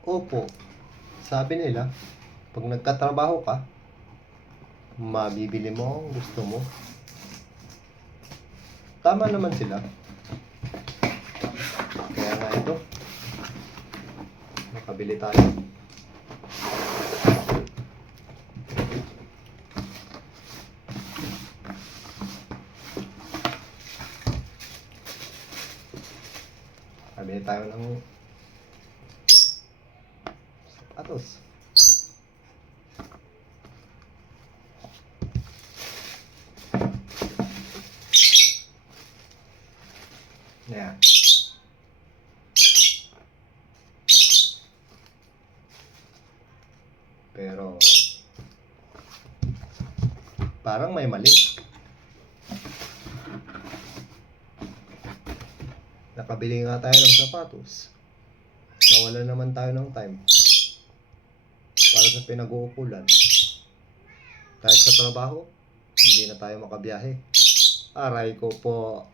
Opo, sabi nila, pag nagkatrabaho ka, mabibili mo ang gusto mo. Tama naman sila. Kaya nga ito, nakabili tayo. Nakabili tayo ng sapatos. Yeah. Pero parang may mali. Nakabili nga tayo ng sapatos. Nawala naman tayo ng time para sa pinag-uukulan. Dahil sa trabaho, hindi na tayo makabiyahe. Aray ko po.